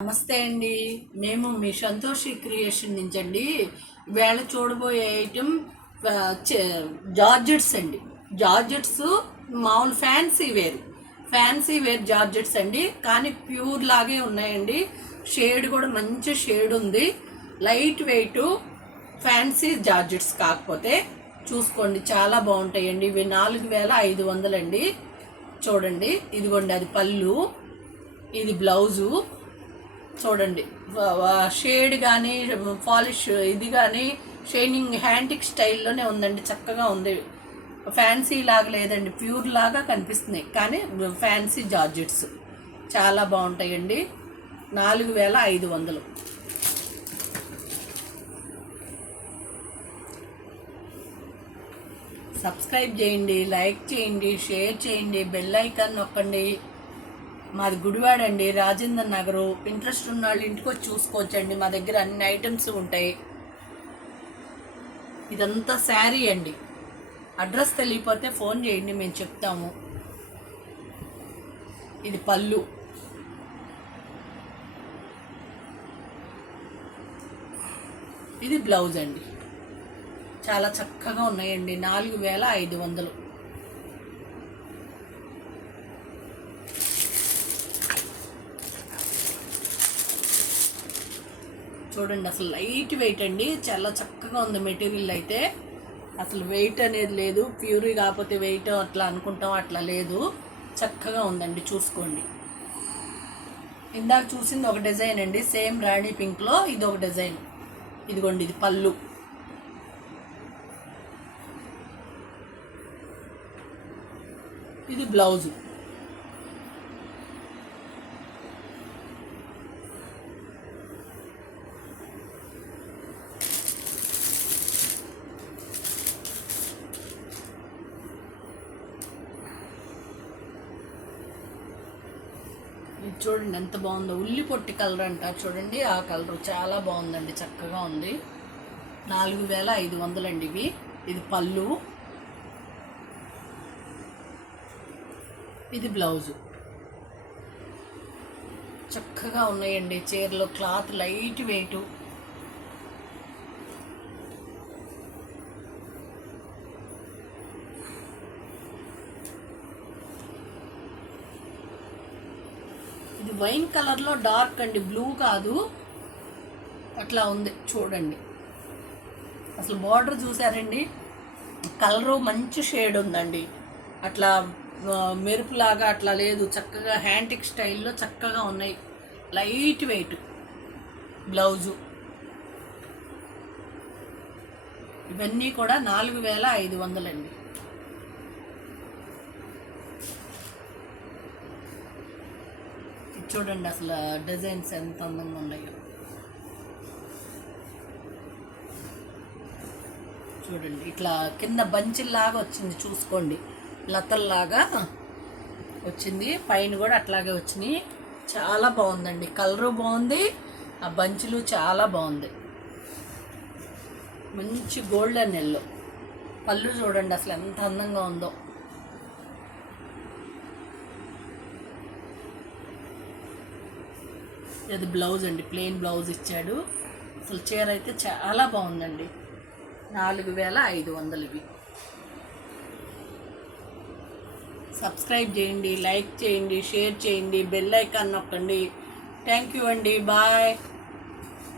నమస్తే అండి. మేము మీ సంతోషి క్రియేషన్ నుంచి అండి. వేళ చూడబోయే ఐటెం జార్జెట్స్ అండి. జార్జెట్స్ మామూలు ఫ్యాన్సీ వేర్ జార్జెట్స్ అండి. కానీ ప్యూర్ లాగే ఉన్నాయండి. షేడ్ కూడా మంచి షేడ్ ఉంది. లైట్ వెయిట్ ఫ్యాన్సీ జార్జెట్స్ కాకపోతే చూసుకోండి, చాలా బాగుంటాయండి. ఇవి 4500 అండి. చూడండి, ఇదిగోండి అది పళ్ళు, ఇది బ్లౌజు. చూడండి, షేడ్ కానీ పాలిష్ ఇది కానీ షైనింగ్ హ్యాంటిక్ స్టైల్లోనే ఉందండి. చక్కగా ఉంది. ఫ్యాన్సీ లాగా లేదండి, ప్యూర్ లాగా కనిపిస్తున్నాయి. కానీ ఫ్యాన్సీ జార్జెట్స్ చాలా బాగుంటాయండి. 4500. సబ్స్క్రైబ్ చేయండి, లైక్ చేయండి, షేర్ చేయండి, బెల్ ఐకాన్ నొక్కండి. మాది గుడివాడ అండి, రాజేంద్ర నగరు. ఇంట్రెస్ట్ ఉన్న వాళ్ళు ఇంటికి వచ్చి చూసుకోవచ్చండి. మా దగ్గర అన్ని ఐటమ్స్ ఉంటాయి. ఇదంతా శారీ అండి. అడ్రస్ తెలియకపోతే ఫోన్ చేయండి, మేము చెప్తాము. ఇది పళ్ళు, ఇది బ్లౌజ్ అండి. చాలా చక్కగా ఉన్నాయండి. 4500. చూడండి, అసలు లైట్ వెయిట్ అండి. చాలా చక్కగా ఉంది మెటీరియల్ అయితే. అసలు వెయిట్ అనేది లేదు. ప్యూరీ కాకపోతే వెయిట్ అట్లా అనుకుంటాం, అట్లా లేదు. చక్కగా ఉందండి, చూసుకోండి. ఇందాక చూసింది ఒక డిజైన్ అండి, సేమ్ రాణి పింక్లో ఇది ఒక డిజైన్. ఇదిగోండి, ఇది పళ్ళు, ఇది బ్లౌజు. ఇది చూడండి ఎంత బాగుందో, ఉల్లి పొట్టి కలర్ అంటారు చూడండి, ఆ కలర్ చాలా బాగుందండి, చక్కగా ఉంది. 4500 అండి ఇవి. ఇది పళ్ళు, ఇది బ్లౌజు. చక్కగా ఉన్నాయండి చీరలు. Cloth light weight. ఇది వైన్ కలర్లో డార్క్ అండి, బ్లూ కాదు, అట్లా ఉంది చూడండి. అసలు బార్డర్ చూసారండి, కలరు మంచి షేడ్ ఉందండి. అట్లా మెరుపులాగా అట్లా లేదు, చక్కగా హ్యాంటిక్ స్టైల్లో చక్కగా ఉన్నాయి. Light weight blouse. ఇవన్నీ కూడా 4500 అండి. చూడండి అసలు డిజైన్స్ ఎంత అందంగా ఉన్నాయో. చూడండి, ఇట్లా కింద బంచిల్లాగా వచ్చింది, చూసుకోండి. లతల్లాగా వచ్చింది, పైన కూడా అట్లాగే వచ్చినాయి. చాలా బాగుందండి, కలరు బాగుంది, ఆ బంచులు చాలా బాగుంది. మంచి గోల్డెన్ ఎల్లో. పళ్ళు చూడండి అసలు ఎంత అందంగా ఉందో. ఇది బ్లౌజ్ అండి, ప్లెయిన్ బ్లౌజ్ ఇచ్చాడు. అసలు చీర అయితే చాలా బాగుందండి. 4500 ఇవి. సబ్స్క్రైబ్ చేయండి, లైక్ చేయండి, షేర్ చేయండి, బెల్ ఐకాన్ నొక్కండి. థ్యాంక్ యూ అండి, బాయ్.